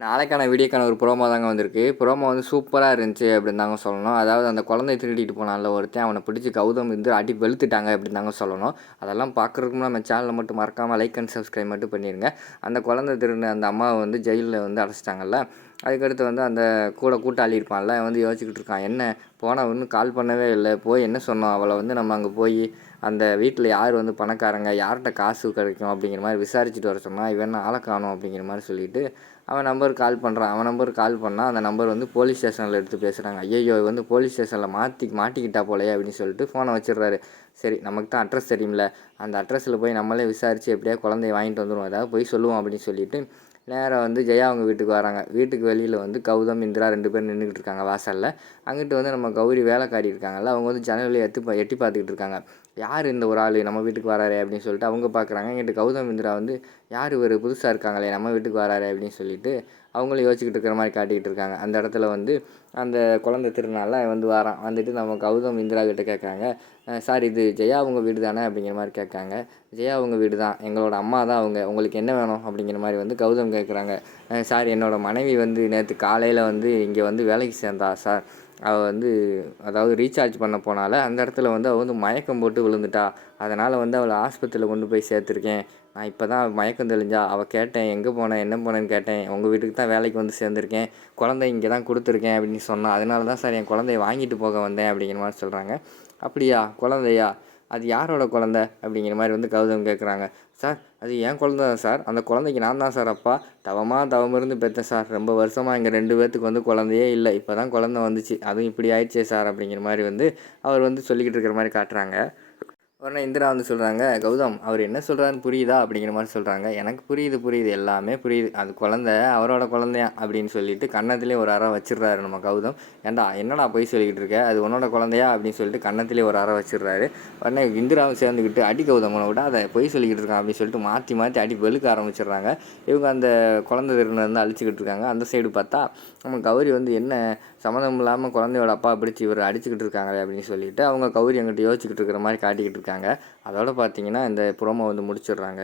நாளைக்கான வீடியோக்கான ஒரு ப்ரோமோ தாங்க வந்திருக்கு. ப்ரோமோ வந்து சூப்பரா இருந்துச்சு அப்படின்னு தாங்க சொல்லணும். அதாவது அந்த குழந்தைய திருடிட்டு போனான்ல ஒருத்தன், அவன பிடிச்சு கௌதம் வந்து அடி வெளுத்துட்டாங்க அப்படின்னு தாங்க சொல்லணும். அதெல்லாம் பார்க்குறதுக்கு முன்னாடி நம்ம சேனலை மட்டும் மறக்காமல் லைக் அண்ட் சப்ஸ்கிரைப் மட்டும் பண்ணிடுங்க. அந்த குழந்தை திருடின அந்த அம்மாவை வந்து ஜெயிலில் வந்து அடைச்சிட்டாங்கல்ல. அதுக்கடுத்து வந்து அந்த கூட்டாளி இருப்பான்ல, வந்து யோசிச்சுக்கிட்டு இருக்கான். என்ன போனால் இன்னும் கால் பண்ணவே இல்லை, போய் என்ன சொன்னோம் அவளை வந்து நம்ம அங்கே போய் அந்த வீட்டில் யார் வந்து பணக்காரங்க, யார்கிட்ட காசு கிடைக்கும் அப்படிங்கிற மாதிரி விசாரிச்சுட்டு வர சொன்னால், இவன் ஆளை காணும் அப்படிங்கிற மாதிரி சொல்லிட்டு அவன் நம்பருக்கு கால் பண்ணுறான். அவன் நம்பருக்கு கால் பண்ணால் அந்த நம்பர் வந்து போலீஸ் ஸ்டேஷனில் எடுத்து பேசுகிறாங்க. ஐயோ வந்து போலீஸ் ஸ்டேஷனில் மாட்டிக்கிட்டா போலையே அப்படின்னு சொல்லிட்டு ஃபோனை வச்சிடுறாரு. சரி, நமக்கு தான் அட்ரஸ் தெரியுமில்ல, அந்த அட்ரஸில் போய் நம்மளே விசாரித்து எப்படியா குழந்தைய வாங்கிட்டு வந்துடுவோம், ஏதாவது போய் சொல்லுவோம் அப்படின்னு சொல்லிட்டு நேராக வந்து ஜெயா அவங்க வீட்டுக்கு வராங்க. வீட்டுக்கு வெளியில் வந்து கௌதம், இந்திரா 2 பேர் நின்றுக்கிட்டு இருக்காங்க வாசலில். அங்கிட்டு வந்து நம்ம கௌரி வேலைக்காரி இருக்காங்கல்ல, அவங்க வந்து ஜன்னலில் எட்டி பார்த்துக்கிட்டு இருக்காங்க. யார் இந்த ஒரு ஆள் நம்ம வீட்டுக்கு வராரு அப்படின்னு சொல்லிட்டு அவங்க பார்க்குறாங்க. இங்கிட்டு கௌதம், இந்திரா வந்து யார் இவர் புதுசாக இருக்காங்களே நம்ம வீட்டுக்கு வராரு அப்படின்னு சொல்லிட்டு அவங்களும் யோசிச்சுக்கிட்டு இருக்கிற மாதிரி காட்டிக்கிட்டு இருக்காங்க. அந்த இடத்துல வந்து அந்த குழந்தை திருநாளில் வந்து வரான். வந்துட்டு நம்ம கௌதம், இந்திரா கிட்ட கேட்குறாங்க, சார் இது ஜெயா அவங்க வீடு தானே அப்படிங்கிற மாதிரி கேட்காங்க. ஜெயா அவங்க வீடு தான், எங்களோட அம்மா தான் அவங்க, உங்களுக்கு என்ன வேணும் அப்படிங்கிற மாதிரி வந்து கௌதம் கேட்குறாங்க. சார் என்னோடய மனைவி வந்து நேற்று காலையில் வந்து இங்கே வந்து வேலைக்கு சேர்ந்தா சார். அவள் வந்து அதாவது ரீசார்ஜ் பண்ண போனால அந்த இடத்துல வந்து அவள் வந்து மயக்கம் போட்டு விழுந்துட்டா. அதனால் வந்து அவளை ஆஸ்பத்திரியில் கொண்டு போய் சேர்த்துருக்கேன். நான் இப்போ தான் மயக்கம் தெளிஞ்சா. அவள் கேட்டேன், எங்கே போனேன் என்ன போனேன்னு கேட்டேன். உங்கள் வீட்டுக்கு தான் வேலைக்கு வந்து சேர்ந்துருக்கேன், குழந்தை இங்கே தான் கொடுத்துருக்கேன் அப்படின்னு சொன்னான். அதனால தான் சார் என் குழந்தைய வாங்கிட்டு போக வந்தேன் அப்படிங்கிற மாதிரி சொல்கிறாங்க. அப்படியா, குழந்தையா, அது யாரோட குழந்தை அப்படிங்கிற மாதிரி வந்து கௌதம் கேட்குறாங்க. சார் அது என் குழந்தை தான் சார், அந்த குழந்தைக்கு நான் தான் சார் அப்பா. தவம் இருந்து பெற்றேன் சார். ரொம்ப வருஷமாக எங்கள் 2 பேர்த்துக்கு வந்து குழந்தையே இல்லை, இப்போ தான் குழந்தை வந்துச்சு, அதுவும் இப்படி ஆயிடுச்சே சார் அப்படிங்கிற மாதிரி வந்து அவர் வந்து சொல்லிக்கிட்டு இருக்கிற மாதிரி காட்டுறாங்க. உடனே இந்திரா வந்து சொல்கிறாங்க, கௌதம் அவர் என்ன சொல்கிறாருன்னு புரியுதா அப்படிங்கிற மாதிரி சொல்கிறாங்க. எனக்கு புரியுது எல்லாமே புரியுது, அது குழந்தை அவரோட குழந்தையா அப்படின்னு சொல்லிட்டு கன்னத்திலே ஒரு அறை வச்சிடுறாரு நம்ம கௌதம். ஏன்டா என்னடா போய் சொல்லிக்கிட்டு இருக்க, அது உன்னோட குழந்தையா அப்படின்னு சொல்லிட்டு கன்னத்திலே ஒரு அறை வச்சிடுறாரு. உடனே இந்திராவும் சேர்ந்துக்கிட்டு அடி கௌதம் விட அதை பொய் சொல்லிக்கிட்டு இருக்கான் அப்படின்னு சொல்லிட்டு மாற்றி அடி வெளுக்க ஆரம்பிச்சிடுறாங்க. இவங்க அந்த குழந்தை திருநர் வந்து அழிச்சிக்கிட்டு இருக்காங்க. அந்த சைடு பார்த்தா நம்ம கௌரி வந்து என்ன சம்மந்தம் இல்லாமல் குழந்தையோட அப்பா பிடிச்சி இவர் அடிச்சுக்கிட்டு இருக்காங்களே அப்படின்னு சொல்லிட்டு அவங்க கௌரி எங்கிட்ட யோசிச்சுக்கிட்டு இருக்கிற மாதிரி காட்டிக்கிட்டு இருக்காங்க. அதோட பார்த்தீங்கன்னா இந்த ப்ரோமோ வந்து முடிச்சிடுறாங்க.